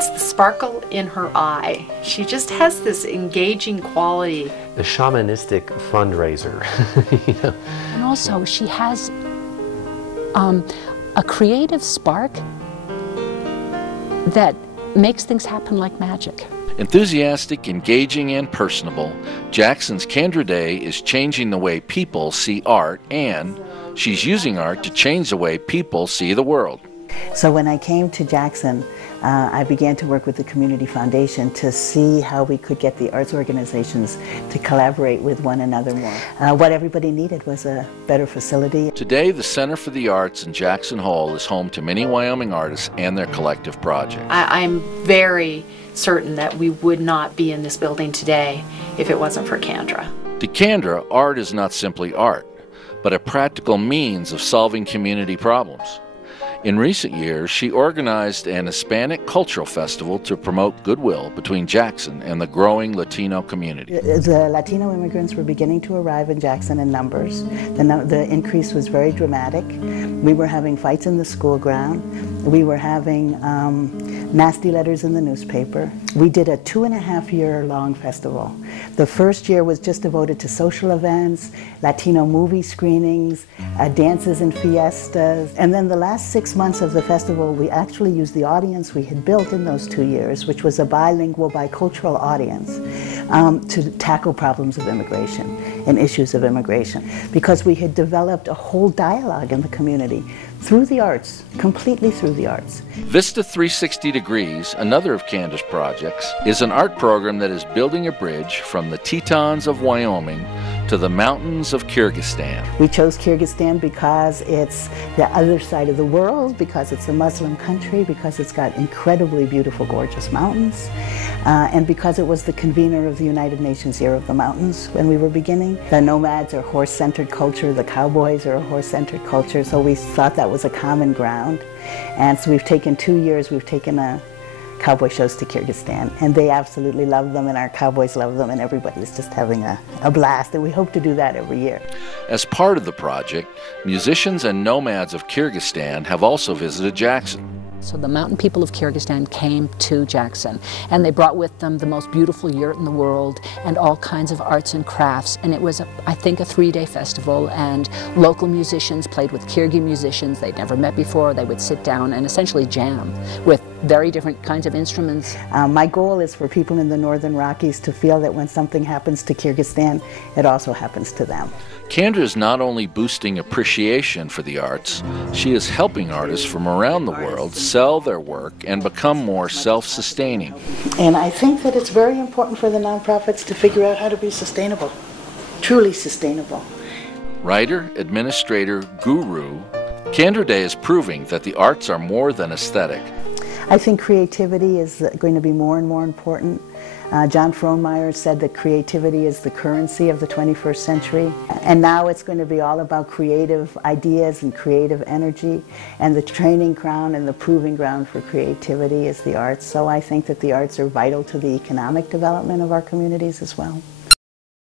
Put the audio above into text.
It's the sparkle in her eye. She just has this engaging quality. The shamanistic fundraiser. You know? And also, she has a creative spark that makes things happen like magic. Enthusiastic, engaging, and personable, Jackson's Candra Day is changing the way people see art, and she's using art to change the way people see the world. So when I came to Jackson, I began to work with the Community Foundation to see how we could get the arts organizations to collaborate with one another more. What everybody needed was a better facility. Today, the Center for the Arts in Jackson Hole is home to many Wyoming artists and their collective projects. I'm very certain that we would not be in this building today if it wasn't for Candra. To Candra, art is not simply art, but a practical means of solving community problems. In recent years, she organized an Hispanic cultural festival to promote goodwill between Jackson and the growing Latino community. The Latino immigrants were beginning to arrive in Jackson in numbers. The increase was very dramatic. We were having fights in the school ground. We were having nasty letters in the newspaper. We did a 2.5-year-long festival. The first year was just devoted to social events, Latino movie screenings, dances and fiestas. And then the last 6 months of the festival, we actually used the audience we had built in those 2 years, which was a bilingual, bicultural audience, to tackle problems of immigration and issues of immigration. Because we had developed a whole dialogue in the community through the arts, completely through the arts. Vista 360 Degrees, another of Candra's projects, is an art program that is building a bridge from the Tetons of Wyoming to the mountains of Kyrgyzstan. We chose Kyrgyzstan because it's the other side of the world, because it's a Muslim country, because it's got incredibly beautiful, gorgeous mountains, and because it was the convener of the United Nations Year of the Mountains when we were beginning. The nomads are horse-centered culture, the cowboys are a horse-centered culture, so we thought that was a common ground. And so we've taken 2 years, we've taken cowboy shows to Kyrgyzstan, and they absolutely love them, and our cowboys love them, and everybody's just having a blast, and we hope to do that every year. As part of the project, musicians and nomads of Kyrgyzstan have also visited Jackson. So the mountain people of Kyrgyzstan came to Jackson, and they brought with them the most beautiful yurt in the world and all kinds of arts and crafts. And it was, I think, a 3-day festival, and local musicians played with Kyrgyz musicians they'd never met before. They would sit down and essentially jam with very different kinds of instruments. My goal is for people in the Northern Rockies to feel that when something happens to Kyrgyzstan, it also happens to them. Candra is not only boosting appreciation for the arts, she is helping artists from around the world sell their work and become more self-sustaining. And I think that it's very important for the nonprofits to figure out how to be sustainable, truly sustainable. Writer, administrator, guru, Candra Day is proving that the arts are more than aesthetic. I think creativity is going to be more and more important. John Frohnmeyer said that creativity is the currency of the 21st century. And now it's going to be all about creative ideas and creative energy. And the training ground and the proving ground for creativity is the arts. So I think that the arts are vital to the economic development of our communities as well.